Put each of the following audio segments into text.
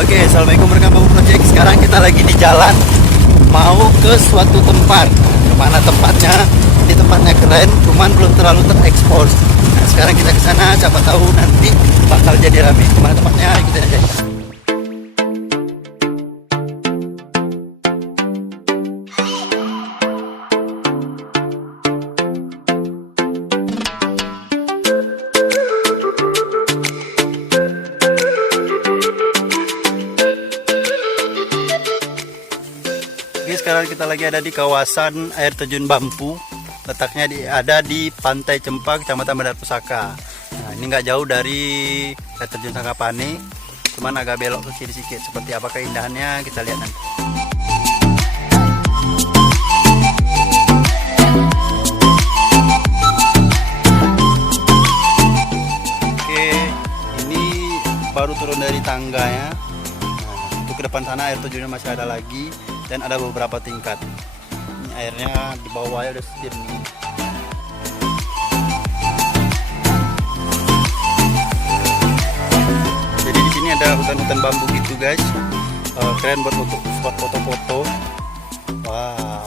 Oke, assalamualaikum warahmatullahi wabarakatuh Project. Sekarang kita lagi di jalan mau ke suatu tempat. Kemana tempatnya? Ini tempatnya keren, cuman belum terlalu terekspos. Nah, sekarang kita ke sana, siapa tahu nanti bakal jadi rame. Kemana tempatnya? Ikutin aja. Sekarang kita lagi ada di kawasan air terjun Bampu. Letaknya ada di Pantai Cempak, Kecamatan Bandar Pusaka. Nah, ini nggak jauh dari air terjun Sangkapani, cuman agak belok ke kiri sedikit. Seperti apa keindahannya kita lihat nanti. Oke, ini baru turun dari tangga ya. Nah, untuk ke depan sana air terjunnya masih ada lagi. Dan ada beberapa tingkat. Ini airnya di bawahnya udah jernih. Jadi di sini ada hutan-hutan bambu gitu guys. Keren buat spot foto-foto. Wow.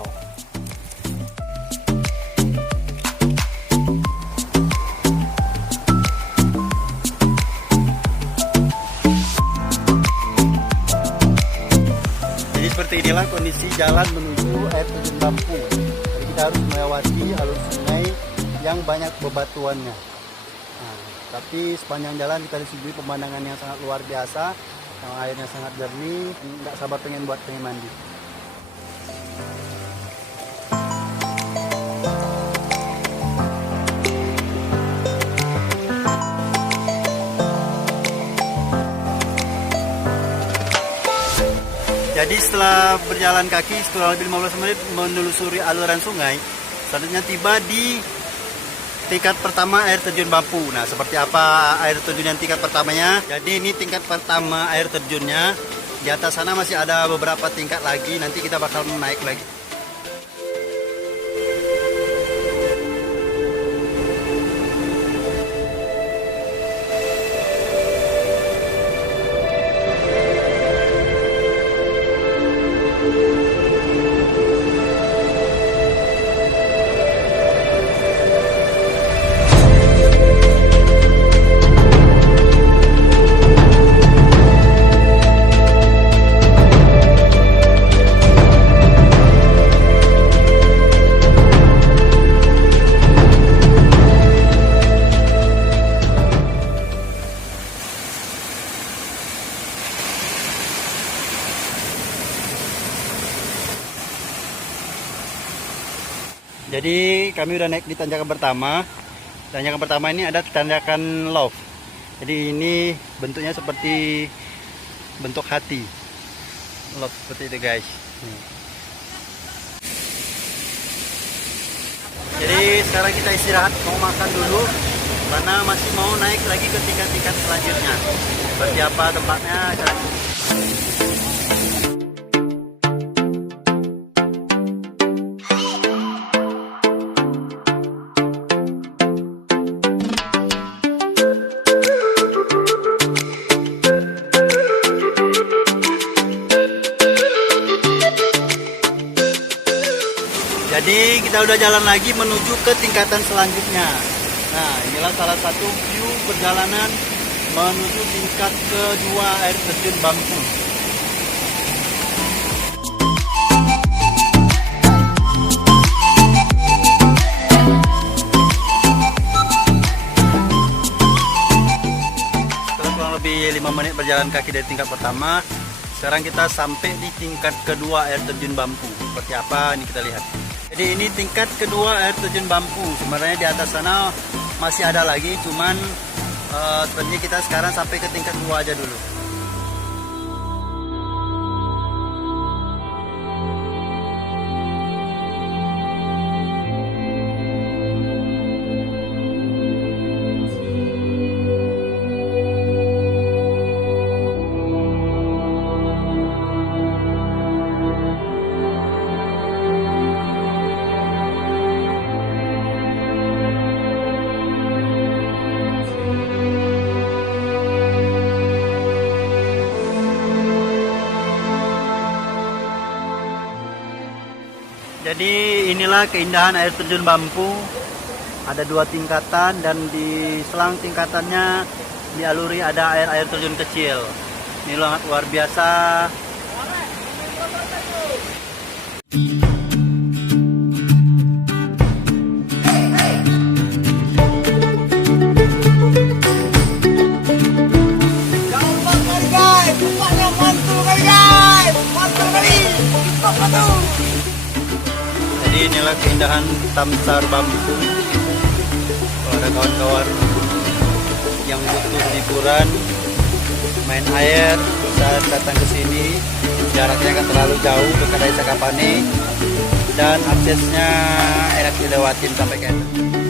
Seperti inilah kondisi jalan menuju air terjun Bampu. Jadi kita harus melewati alur sungai yang banyak bebatuannya. Nah, tapi sepanjang jalan kita disuguhi pemandangan yang sangat luar biasa, airnya sangat jernih, nggak sabar pengen mandi. Jadi setelah berjalan kaki kurang lebih 15 menit menelusuri aliran sungai, selanjutnya tiba di tingkat pertama air terjun Bampu. Nah, seperti apa air terjun yang tingkat pertamanya? Jadi ini tingkat pertama air terjunnya. Di atas sana masih ada beberapa tingkat lagi, nanti kita bakal naik lagi. Jadi kami udah naik di tanjakan pertama. Tanjakan pertama ini ada tanjakan love. Jadi ini bentuknya seperti bentuk hati. Love seperti itu guys. Jadi sekarang kita istirahat, mau makan dulu karena masih mau naik lagi ke tingkat-tingkat selanjutnya. Seperti apa tempatnya? Jadi kita udah jalan lagi menuju ke tingkatan selanjutnya. Nah, inilah salah satu view perjalanan menuju tingkat kedua air terjun Bampu. Setelah kurang lebih 5 menit berjalan kaki dari tingkat pertama, sekarang kita sampai di tingkat kedua air terjun Bampu. Seperti apa ini kita lihat. Jadi ini tingkat kedua air terjun Bampu. Sebenarnya di atas sana masih ada lagi, cuman sebenarnya kita sekarang sampai ke tingkat 2 aja dulu. Jadi inilah keindahan air terjun Bampu. Ada 2 tingkatan dan di selang tingkatannya dialuri ada air terjun kecil. Ini luar biasa. Jadi inilah keindahan Tamsar Bampu. Kalau ada kawan-kawan yang butuh hiburan, main air, bisa datang ke sini. Jaraknya nggak terlalu jauh dekat dari Sakapane dan aksesnya enak dilewatin sampai ke atas.